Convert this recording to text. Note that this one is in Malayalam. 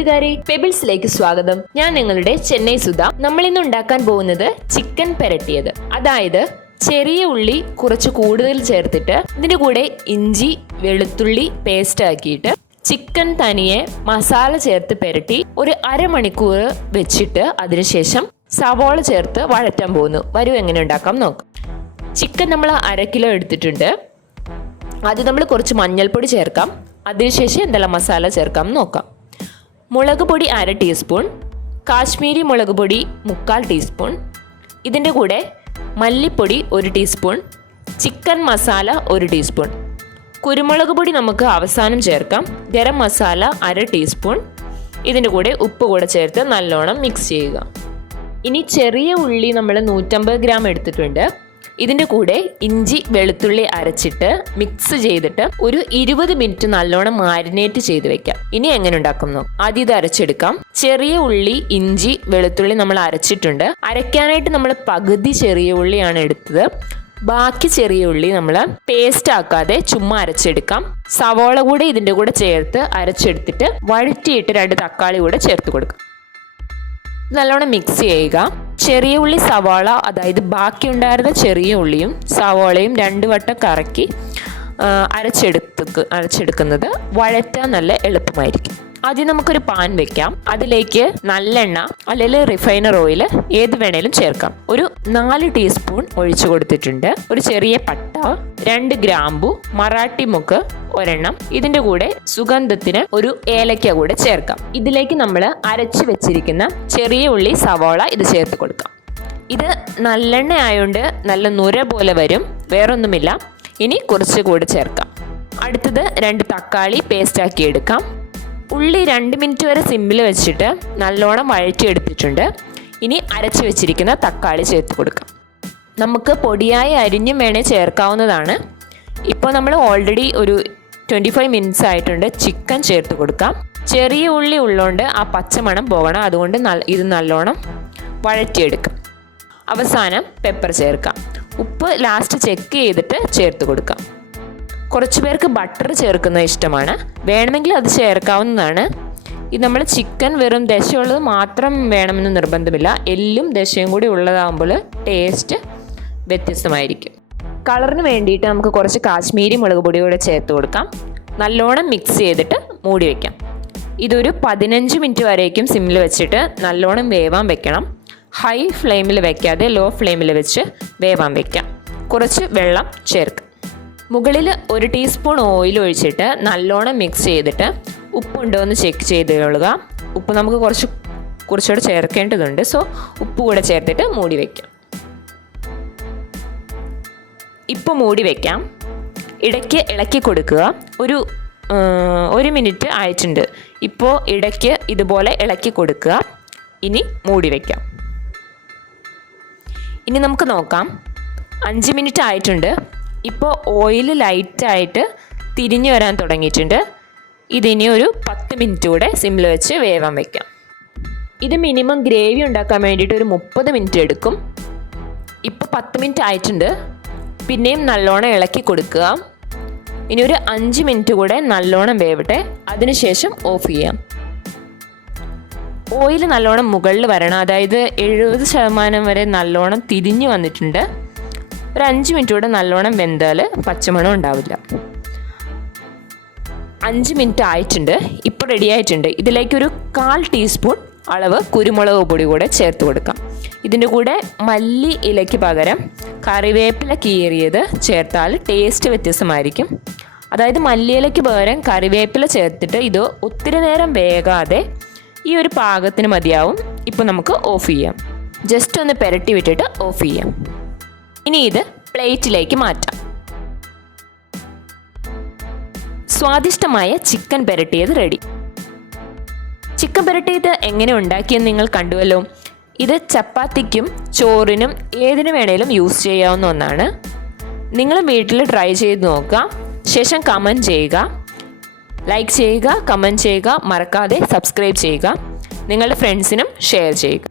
കൂട്ടുകാരെ, പെബിൾസിലേക്ക് സ്വാഗതം. ഞാൻ നിങ്ങളുടെ ചെന്നൈ സുധ. നമ്മൾ ഇന്ന് ഉണ്ടാക്കാൻ പോകുന്നത് ചിക്കൻ പെരട്ടിയത്. അതായത് ചെറിയ ഉള്ളി കുറച്ച് കൂടുതൽ ചേർത്തിട്ട് ഇതിന്റെ കൂടെ ഇഞ്ചി വെളുത്തുള്ളി പേസ്റ്റ് ആക്കിയിട്ട് ചിക്കൻ തനിയെ മസാല ചേർത്ത് പെരട്ടി ഒരു അരമണിക്കൂർ വെച്ചിട്ട് അതിനുശേഷം സവോള ചേർത്ത് വഴറ്റാൻ പോകുന്നു. വരൂ എങ്ങനെ ഉണ്ടാക്കാം നോക്കാം. ചിക്കൻ നമ്മൾ 1/2 കിലോ എടുത്തിട്ടുണ്ട്. ആദ്യം നമ്മൾ കുറച്ച് മഞ്ഞൾപ്പൊടി ചേർക്കാം. അതിനുശേഷം എന്തെല്ലാം മസാല ചേർക്കാം നോക്കാം. മുളക് പൊടി 1/2 ടീസ്പൂൺ, കാശ്മീരി മുളക് പൊടി 1/4 ടീസ്പൂൺ, ഇതിൻ്റെ കൂടെ മല്ലിപ്പൊടി 1 ടീസ്പൂൺ, ചിക്കൻ മസാല 1 ടീസ്പൂൺ, കുരുമുളക് പൊടി നമുക്ക് അവസാനം ചേർക്കാം, ഗരം മസാല 1/2 ടീസ്പൂൺ, ഇതിൻ്റെ കൂടെ ഉപ്പ് കൂടെ ചേർത്ത് നല്ലോണം മിക്സ് ചെയ്യുക. ഇനി ചെറിയ ഉള്ളി നമ്മൾ 150 ഗ്രാം എടുത്തിട്ടുണ്ട്. ഇതിൻ്റെ കൂടെ ഇഞ്ചി വെളുത്തുള്ളി അരച്ചിട്ട് മിക്സ് ചെയ്തിട്ട് ഒരു 20 മിനിറ്റ് നല്ലോണം മാരിനേറ്റ് ചെയ്ത് വെക്കാം. ഇനി എങ്ങനെ ഉണ്ടാക്കുന്നു? ആദ്യം ഇത് അരച്ചെടുക്കാം. ചെറിയ ഉള്ളി ഇഞ്ചി വെളുത്തുള്ളി നമ്മൾ അരച്ചിട്ടുണ്ട്. അരയ്ക്കാനായിട്ട് നമ്മൾ പകുതി ചെറിയ ഉള്ളിയാണ് എടുത്തത്. ബാക്കി ചെറിയ ഉള്ളി നമ്മൾ പേസ്റ്റ് ആക്കാതെ ചുമ്മാ അരച്ചെടുക്കാം. സവോള കൂടെ ഇതിൻ്റെ കൂടെ ചേർത്ത് അരച്ചെടുത്തിട്ട് വഴറ്റിയിട്ട് 2 തക്കാളി കൂടെ ചേർത്ത് കൊടുക്കാം. നല്ലോണം മിക്സ് ചെയ്യുക. ചെറിയ ഉള്ളി സവാള, അതായത് ബാക്കി ഉണ്ടായിരുന്ന ചെറിയ ഉള്ളിയും സവാളയും 2 വട്ടം കറക്കി അരച്ചെടുക്കുന്നത് വഴറ്റാൻ നല്ല എളുപ്പമായിരിക്കും. ആദ്യം നമുക്കൊരു പാൻ വെക്കാം. അതിലേക്ക് നല്ലെണ്ണ അല്ലെങ്കിൽ റിഫൈനർ ഓയിൽ ഏത് വേണേലും ചേർക്കാം. ഒരു 4 ടീസ്പൂൺ ഒഴിച്ചു കൊടുത്തിട്ടുണ്ട്. ഒരു ചെറിയ പട്ട, 2 ഗ്രാമ്പു, മറാഠി മുക്ക് 1 ഇതിൻ്റെ കൂടെ സുഗന്ധത്തിന് ഒരു ഏലക്ക കൂടെ ചേർക്കാം. ഇതിലേക്ക് നമ്മൾ അരച്ചു വെച്ചിരിക്കുന്ന ചെറിയ ഉള്ളി സവാള ഇത് ചേർത്ത് കൊടുക്കാം. ഇത് നല്ലെണ്ണ ആയതുകൊണ്ട് നല്ല നുര പോലെ വരും, വേറൊന്നുമില്ല. ഇനി കുറച്ച് കൂടെ ചേർക്കാം. അടുത്തത് 2 തക്കാളി പേസ്റ്റ് ആക്കി എടുക്കാം. ഉള്ളി 2 മിനിറ്റ് വരെ സിമ്മിൽ വെച്ചിട്ട് നല്ലോണം വഴറ്റിയെടുത്തിട്ടുണ്ട്. ഇനി അരച്ച് വെച്ചിരിക്കുന്ന തക്കാളി ചേർത്ത് കൊടുക്കാം. നമുക്ക് പൊടിയായി അരിഞ്ഞും വേണേൽ ചേർക്കാവുന്നതാണ്. ഇപ്പോൾ നമ്മൾ ഓൾറെഡി ഒരു 25 മിനിറ്റ്സ് ആയിട്ടുണ്ട്. ചിക്കൻ ചേർത്ത് കൊടുക്കാം. ചെറിയ ഉള്ളി ഉള്ളതുകൊണ്ട് ആ പച്ചമണം പോകണം, അതുകൊണ്ട് ഇത് നല്ലോണം വഴറ്റിയെടുക്കാം. അവസാനം പെപ്പർ ചേർക്കാം. ഉപ്പ് ലാസ്റ്റ് ചെക്ക് ചെയ്തിട്ട് ചേർത്ത് കൊടുക്കാം. കുറച്ച് പേർക്ക് ബട്ടർ ചേർക്കുന്നത് ഇഷ്ടമാണ്, വേണമെങ്കിൽ അത് ചേർക്കാവുന്നതാണ്. ഇത് നമ്മൾ ചിക്കൻ വെറും ദശയുള്ളത് മാത്രം വേണമെന്ന് നിർബന്ധമില്ല. എല്ലും ദശയും കൂടി ഉള്ളതാകുമ്പോൾ ടേസ്റ്റ് വ്യത്യസ്തമായിരിക്കും. കളറിന് വേണ്ടിയിട്ട് നമുക്ക് കുറച്ച് കാശ്മീരി മുളക് പൊടി കൂടെ ചേർത്ത് കൊടുക്കാം. നല്ലോണം മിക്സ് ചെയ്തിട്ട് മൂടി വയ്ക്കാം. ഇതൊരു 15 മിനിറ്റ് വരേക്കും സിമ്മിൽ വെച്ചിട്ട് നല്ലോണം വേവാൻ വെക്കണം. ഹൈ ഫ്ലെയിമിൽ വെക്കാതെ ലോ ഫ്ലെയിമിൽ വെച്ച് വേവാൻ വെക്കാം. കുറച്ച് വെള്ളം ചേർക്കാം. മുകളിൽ 1 ടീസ്പൂൺ ഓയിൽ ഒഴിച്ചിട്ട് നല്ലോണം മിക്സ് ചെയ്തിട്ട് ഉപ്പുണ്ടോ എന്ന് ചെക്ക് ചെയ്ത് കൊള്ളുക. ഉപ്പ് നമുക്ക് കുറച്ചുകൂടെ ചേർക്കേണ്ടതുണ്ട്. സോ ഉപ്പ് കൂടെ ചേർത്തിട്ട് മൂടി വയ്ക്കാം. ഇപ്പോൾ മൂടി വയ്ക്കാം. ഇടയ്ക്ക് ഇളക്കി കൊടുക്കുക. ഒരു 1 മിനിറ്റ് ആയിട്ടുണ്ട്. ഇപ്പോൾ ഇടയ്ക്ക് ഇതുപോലെ ഇളക്കി കൊടുക്കുക. ഇനി മൂടി വയ്ക്കാം. ഇനി നമുക്ക് നോക്കാം. 5 മിനിറ്റ് ആയിട്ടുണ്ട്. ഇപ്പോൾ ഓയിൽ ലൈറ്റായിട്ട് തിരിഞ്ഞു വരാൻ തുടങ്ങിയിട്ടുണ്ട്. ഇതിനി ഒരു 10 മിനിറ്റ് കൂടെ സിമ്മിൽ വെച്ച് വേവാൻ വയ്ക്കാം. ഇത് മിനിമം ഗ്രേവി ഉണ്ടാക്കാൻ വേണ്ടിയിട്ട് ഒരു 30 മിനിറ്റ് എടുക്കും. ഇപ്പോൾ 10 മിനിറ്റ് ആയിട്ടുണ്ട്. പിന്നെയും നല്ലോണം ഇളക്കി കൊടുക്കുക. ഇനി ഒരു 5 മിനിറ്റ് കൂടെ നല്ലോണം വേവട്ടെ. അതിനുശേഷം ഓഫ് ചെയ്യാം. ഓയിൽ നല്ലോണം മുകളിൽ വരണം, അതായത് 70% വരെ നല്ലോണം തിരിഞ്ഞു വന്നിട്ടുണ്ട്. ഒരു 5 മിനിറ്റ് കൂടെ നല്ലോണം വെന്താൽ പച്ചമണം ഉണ്ടാവില്ല. 5 മിനിറ്റ് ആയിട്ടുണ്ട്. ഇപ്പോൾ റെഡി ആയിട്ടുണ്ട്. ഇതിലേക്കൊരു 1/4 ടീസ്പൂൺ അളവ് കുരുമുളക് പൊടി കൂടെ ചേർത്ത് കൊടുക്കാം. ഇതിൻ്റെ കൂടെ മല്ലി ഇലയ്ക്ക് പകരം കറിവേപ്പില കീറിയത് ചേർത്താൽ ടേസ്റ്റ് വ്യത്യസ്തമായിരിക്കും. അതായത് മല്ലിയിലയ്ക്ക് പകരം കറിവേപ്പില ചേർത്തിട്ട് ഇത് ഒത്തിരി നേരം വേകാതെ ഈ ഒരു പാകത്തിന് മതിയാവും. ഇപ്പോൾ നമുക്ക് ഓഫ് ചെയ്യാം. ജസ്റ്റ് ഒന്ന് പെരട്ടി വിട്ടിട്ട് ഓഫ് ചെയ്യാം. ഇനി ഇത് പ്ലേറ്റിലേക്ക് മാറ്റാം. സ്വാദിഷ്ടമായ ചിക്കൻ പെരട്ടിയത് റെഡി. ചിക്കൻ പെരട്ടിയത് എങ്ങനെ ഉണ്ടാക്കിയെന്ന് നിങ്ങൾ കണ്ടുവല്ലോ. ഇത് ചപ്പാത്തിക്കും ചോറിനും ഏതിനു വേണേലും യൂസ് ചെയ്യാവുന്ന ഒന്നാണ്. നിങ്ങൾ വീട്ടിൽ ട്രൈ ചെയ്ത് നോക്കുക. ശേഷം കമൻറ്റ് ചെയ്യുക, ലൈക്ക് ചെയ്യുക, കമൻറ്റ് ചെയ്യുക. മറക്കാതെ സബ്സ്ക്രൈബ് ചെയ്യുക. നിങ്ങളുടെ ഫ്രണ്ട്സിനും ഷെയർ ചെയ്യുക.